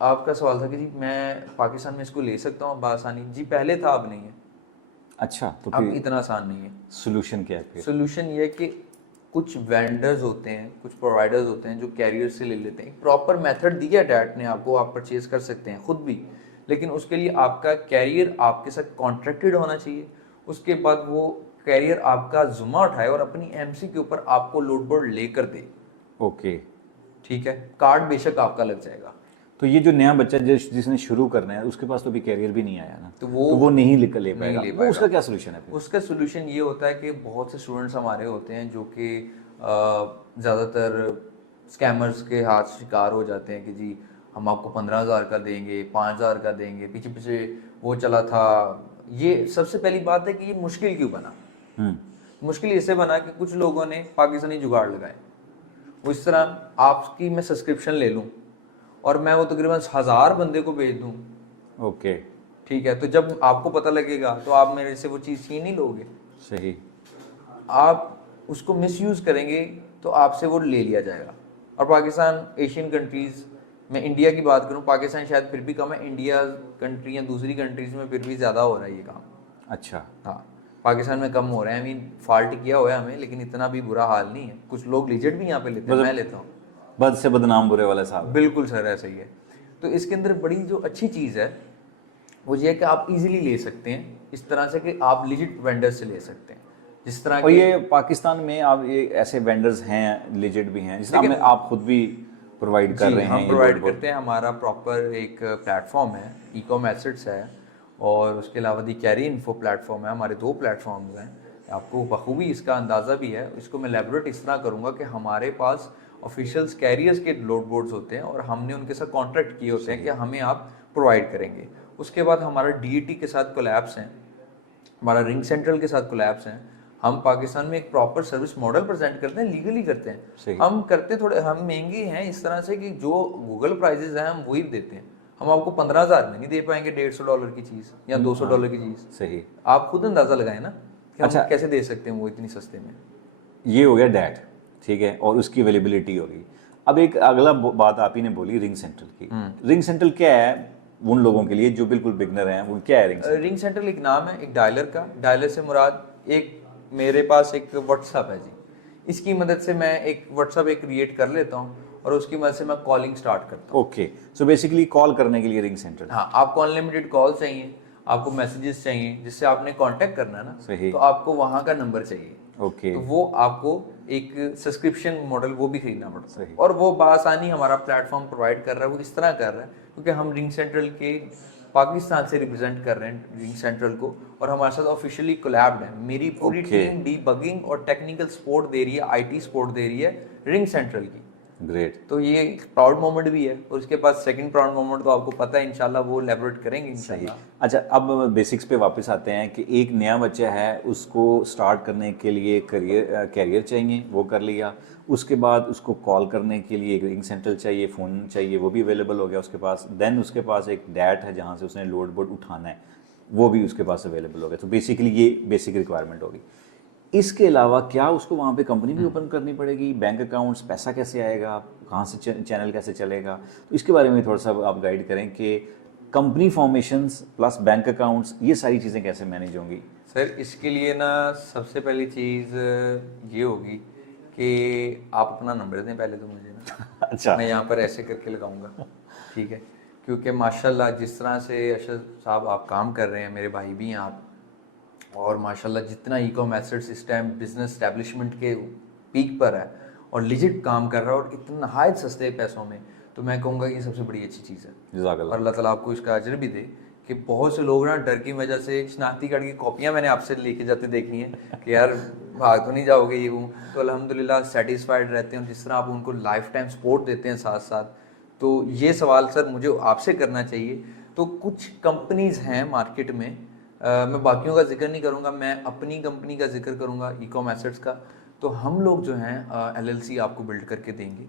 आपका सवाल था कि जी मैं पाकिस्तान में इसको ले सकता हूँ बआसानी? जी पहले था, अब नहीं है। अच्छा, तो अब फिर इतना आसान नहीं है। सोल्यूशन क्या है फिर? सोल्यूशन ये है कि कुछ वेंडर्स होते हैं, कुछ प्रोवाइडर्स होते हैं जो कैरियर से ले लेते हैं। प्रॉपर मेथड दिया डैट ने आपको, आप परचेज कर सकते हैं खुद भी, लेकिन उसके लिए आपका कैरियर आपके साथ कॉन्ट्रैक्टेड होना चाहिए। उसके बाद वो कैरियर आपका जुम्मा उठाए और अपनी एमसी के ऊपर आपको लोड बोर्ड लेकर दे। ओके। ठीक है, कार्ड बेशक आपका लग जाएगा। तो ये जो नया बच्चा जिसने शुरू करना है उसके पास तो अभी कैरियर भी नहीं आया ना, तो वो तो वो नहीं ले नहीं पाएगा, ले वो पाएगा। उसका क्या सोल्यूशन है फिर? उसका सोल्यूशन ये होता है कि बहुत से स्टूडेंट्स हमारे होते हैं जो कि ज़्यादातर स्कैमर्स के हाथ शिकार हो जाते हैं कि जी हम आपको 15,000 का देंगे, 5,000 का देंगे, पीछे पीछे वो चला था। ये सबसे पहली बात है कि ये मुश्किल क्यों बना? मुश्किल इससे बना कि कुछ लोगों ने पाकिस्तानी जुगाड़ लगाए। वो इस तरह, आपकी मैं सब्सक्रिप्शन ले लूँ और मैं वो तकरीबन 1,000 बंदे को भेज दूँ। ओके। ठीक है, तो जब आपको पता लगेगा तो आप मेरे से वो चीज़ छीन नहीं लोगे। सही। आप उसको मिसयूज़ करेंगे तो आपसे वो ले लिया जाएगा। और पाकिस्तान, एशियन कंट्रीज़ में इंडिया की बात करूं, पाकिस्तान शायद फिर भी कम है, इंडिया कंट्री या दूसरी कंट्रीज़ में फिर भी ज़्यादा हो रहा है ये काम। अच्छा। हाँ, पाकिस्तान में कम हो रहा है। आई मीन फॉल्ट किया हुआ है हमें, लेकिन इतना भी बुरा हाल नहीं है। कुछ लोग लिजिट भी यहाँ पे लेते हैं, मैं मतलब लेता हूँ। बद से बदनाम बुरे वाला साहब। बिल्कुल सर, ऐसा ही है। तो इसके अंदर बड़ी जो अच्छी चीज़ है वो ये है कि आप इजीली ले सकते हैं, इस तरह से कि आप लिजिट वेंडर से ले सकते हैं, जिस तरह और के। ये पाकिस्तान में आप ये ऐसे वेंडर्स हैं, लिजिट भी हैं, जिसमें लेकिन आप खुद भी प्रोवाइड कर जी रहे हैं हम ये लोड प्रोवाइड बोर्ड? करते हैं। हमारा प्रॉपर एक प्लेटफॉर्म है, ईकॉम एसेट्स है, और उसके अलावा दी कैरी इन्फो प्लेटफॉर्म है। हमारे 2 प्लेटफॉर्म्स हैं। आपको बखूबी इसका अंदाज़ा भी है। इसको मैं एलैबोरेट इस तरह करूँगा कि हमारे पास ऑफिशियल्स कैरियर्स के लोड बोर्ड्स होते हैं और हमने उनके साथ कॉन्ट्रैक्ट किए होते हैं कि हमें आप प्रोवाइड करेंगे। उसके बाद हमारा डीईटी के साथ कोलैब्स हैं, हमारा रिंग सेंट्रल के साथ कोलैब्स हैं। हम पाकिस्तान में एक प्रॉपर सर्विस मॉडल प्रेजेंट करते हैं, लीगली करते हैं। सही। हम करते थोड़े, हम महंगे हैं इस तरह से कि जो गूगल प्राइजेज हैं हम वही देते हैं। हम आपको 15,000 में नहीं दे पाएंगे $150 की चीज़ या $200 की चीज़। सही। आप खुद अंदाज़ा लगाएं ना कि हम अच्छा, कैसे दे सकते हैं वो इतनी सस्ते में। ये हो गया डैट, ठीक है, और उसकी अवेलेबिलिटी होगी। अब एक अगला बात आप ही ने बोली रिंग सेंट्रल की। रिंग सेंट्रल क्या है उन लोगों के लिए जो बिल्कुल बिगनर हैं, वो क्या है रिंग सेंट्रल? रिंग सेंट्रल एक नाम है एक डायलर का। डायलर से मुराद, एक मेरे पास एक व्हाट्सअप है जी, इसकी मदद से मैं एक व्हाट्सअप एक क्रिएट कर लेता हूँ और उसकी मदद से मैं कॉलिंग स्टार्ट करता हूँ। ओके, सो बेसिकली कॉल करने के लिए रिंग सेंट्रल। हाँ, आपको अनलिमिटेड कॉल चाहिए, आपको मैसेजेस चाहिए, जिससे आपने कांटेक्ट करना है ना, सही। तो आपको वहाँ का नंबर चाहिए। ओके। तो वो आपको एक सब्सक्रिप्शन मॉडल वो भी खरीदना पड़ता है, सही। और वो बासानी हमारा प्लेटफॉर्म प्रोवाइड कर रहा है। वो इस तरह कर रहा है क्योंकि हम रिंग सेंट्रल के पाकिस्तान से रिप्रेजेंट कर रहे हैं रिंग सेंट्रल को, और हमारे साथ ऑफिशियली कोलैब्ड है। मेरी पूरी ओके। टीम डीबगिंग और टेक्निकल सपोर्ट दे रही है, आईटी सपोर्ट दे रही है रिंग सेंट्रल की। ग्रेट। तो ये एक प्राउड मोमेंट भी है, और उसके बाद सेकंड प्राउड मोमेंट तो आपको पता है, इंशाल्लाह वो एलैबोरेट करेंगे सही। इंशाल्लाह। अच्छा, अब बेसिक्स पे वापस आते हैं कि एक नया बच्चा है, उसको स्टार्ट करने के लिए कैरियर चाहिए, वो कर लिया। उसके बाद उसको कॉल करने के लिए एक रिंग सेंट्रल चाहिए, फ़ोन चाहिए, वो भी अवेलेबल हो गया उसके पास। देन उसके पास एक डैट है जहाँ से उसने लोड बोर्ड उठाना है, वो भी उसके पास अवेलेबल हो गया। तो बेसिकली ये बेसिक रिक्वायरमेंट होगी। इसके अलावा क्या उसको वहाँ पे कंपनी भी ओपन करनी पड़ेगी? बैंक अकाउंट्स, पैसा कैसे आएगा, कहाँ से चैनल कैसे चलेगा? तो इसके बारे में थोड़ा सा आप गाइड करें कि company formations plus bank accounts, ये सारी चीज़ें कैसे मैनेज होंगी? सर इसके लिए ना सबसे पहली चीज़ ये होगी कि आप अपना नंबर दें पहले तो मुझे ना। अच्छा। मैं यहाँ पर ऐसे करके लगाऊंगा, ठीक है, क्योंकि माशाल्लाह जिस तरह से अरशद साहब आप काम कर रहे हैं, मेरे भाई भी हैं आप, और माशाल्लाह जितना e com asset system business establishment के पीक पर है और लिजिट काम कर रहा है और इतना नहायत सस्ते पैसों में, तो मैं कहूँगा ये सबसे बड़ी अच्छी चीज़ है। जज़ाकल्लाह। और अल्लाह ताला आपको इसका अजर भी दे कि बहुत से लोग ना डर की वजह से शनाख्ती कार्ड की कॉपियाँ मैंने आपसे लेके जाते देखी हैं कि यार भाग तो नहीं जाओगे ये वो। तो अल्हम्दुलिल्लाह सेटिस्फाइड रहते हैं, जिस तरह आप उनको लाइफ टाइम सपोर्ट देते हैं साथ साथ। तो ये सवाल सर मुझे आपसे करना चाहिए। तो कुछ कंपनीज़ हैं मार्केट में, मैं बाकियों का जिक्र नहीं करूँगा, मैं अपनी कंपनी का जिक्र करूँगा ई कॉम एसेट्स का। तो हम लोग जो हैं एलएलसी आपको बिल्ड करके देंगे।